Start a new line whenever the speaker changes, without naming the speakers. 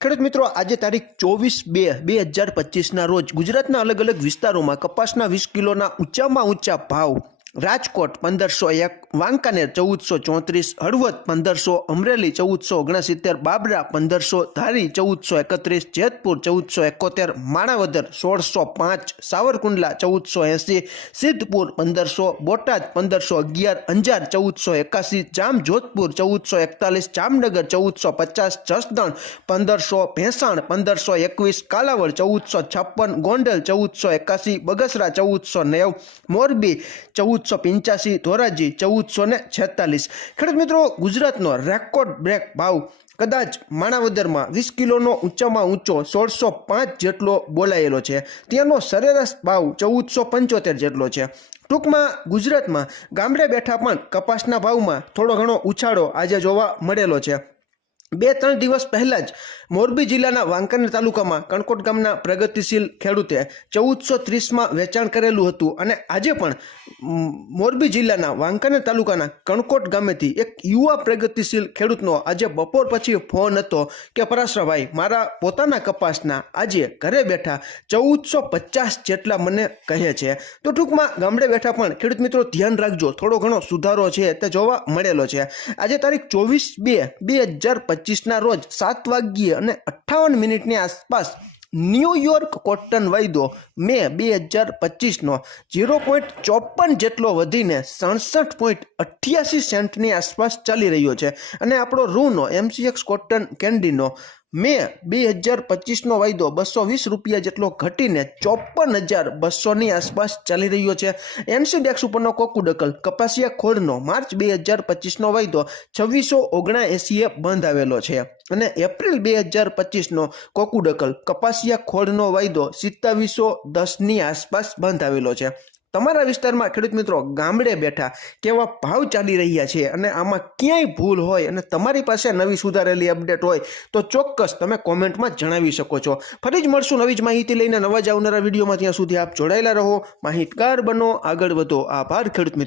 ખેડૂત મિત્રો, આજે તારીખ ચોવીસ બે બે હજાર પચીસના રોજ ગુજરાતના અલગ અલગ વિસ્તારોમાં કપાસના વીસ કિલોના ઊંચામાં ઊંચા ભાવ રાજકોટ પંદરસો એક, વાંકાનેર ચૌદસો ચોત્રીસ, હળવદ પંદરસો, અમરેલી ચૌદસો ઓગણસિત્તેર, બાબરા પંદરસો, ધારી ચૌદસો એકત્રીસ, જેતપુર ચૌદસો એકોતેર, માણાવદર સોળસો પાંચ, સાવરકુંડલા ચૌદસો એંસી, સિદ્ધપુર પંદરસો, બોટાદ પંદરસો અગિયાર, અંજાર ચૌદસો એકાસી, જામજોધપુર ચૌદસો એકતાલીસ, જામનગર ચૌદસો પચાસ, જસદણ પંદરસો, ભેંસાણ પંદરસો એકવીસ, કાલાવડ ચૌદસો છપ્પન, ગોંડલ ચૌદસો એકાસી, બગસરા ચૌદસો નેવ, મોરબી ચૌદસો પંચ્યાસી, ધોરાજી ચૌદસો ને છેતાલીસ. ખેડૂત મિત્રો, ગુજરાતનો રેકોર્ડ બ્રેક ભાવ કદાચ માણાવદરમાં વીસ કિલોનો ઊંચામાં ઊંચો સોળસો પાંચ જેટલો બોલાયેલો છે. તેનો સરેરાશ ભાવ ચૌદસો પંચોતેર જેટલો છે. ટૂંકમાં ગુજરાતમાં ગામડે બેઠા પણ કપાસના ભાવમાં થોડો ઘણો ઉછાળો આજે જોવા મળેલો છે. બે ત્રણ દિવસ પહેલાં જ મોરબી જિલ્લાના વાંકાનેર તાલુકામાં કણકોટ ગામના પ્રગતિશીલ ખેડૂતે ચૌદસો ત્રીસમાં વેચાણ કરેલું હતું અને આજે પણ મોરબી જિલ્લાના વાંકાનેર તાલુકાના કણકોટ ગામેથી એક યુવા પ્રગતિશીલ ખેડૂતનો આજે બપોર પછી ફોન હતો કે, પરાશરાભાઈ, મારા પોતાના કપાસના આજે ઘરે બેઠા ચૌદસો પચાસ જેટલા મને કહે છે. તો ટૂંકમાં ગામડે બેઠા પણ ખેડૂત મિત્રો ધ્યાન રાખજો. થોડો ઘણો સુધારો છે તે જોવા મળેલો છે. આજે તારીખ ચોવીસ બે બે હજાર પચીસના રોજ સાત વાગ્યે અને અઠ્ઠાવન મિનિટની આસપાસ ન્યૂયોર્ક કોટન વાયદો મે બે હજાર પચીસનો ઝીરો પોઈન્ટ ચોપન જેટલો વધીને સડસઠ પોઈન્ટ અઠ્યાસી સેન્ટની આસપાસ ચાલી રહ્યો છે. અને આપણો રૂનો એમસીએક્સ કોટન કેન્ડીનો મે બે હજાર પચીસનો વાયદો બસો વીસ રૂપિયા જેટલો ઘટીને ચોપન હજાર બસોની આસપાસ ચાલી રહ્યો છે. એનસીડેક્સ ઉપરનો કોકુડકલ કપાસિયા ખોળનો માર્ચ બે હજાર પચીસનો વાયદો છવ્વીસો ઓગણા એસીએ બંધ આવેલો છે. અને એપ્રિલ બે હજાર પચીસનો કોકુડકલ કપાસિયા ખોળનો વાયદો સિત્તાવીસો દસની આસપાસ બંધ આવેલો છે. તમારા વિસ્તારમાં ખેડૂત મિત્રો ગામડે બેઠા કેવા ભાવ ચાલી રહ્યા છે અને આમાં ક્યાંય ભૂલ હોય અને તમારી પાસે નવી સુધારેલી અપડેટ હોય તો ચોક્કસ તમે કોમેન્ટમાં જણાવી શકો છો. ફરી જ મળશું નવી જ માહિતી લઈને નવા જ આવનારા વિડીયોમાં. ત્યાં સુધી આપ જોડાયેલા રહો. માહિતગાર બનો. આગળ વધો. આભાર ખેડૂત મિત્રો.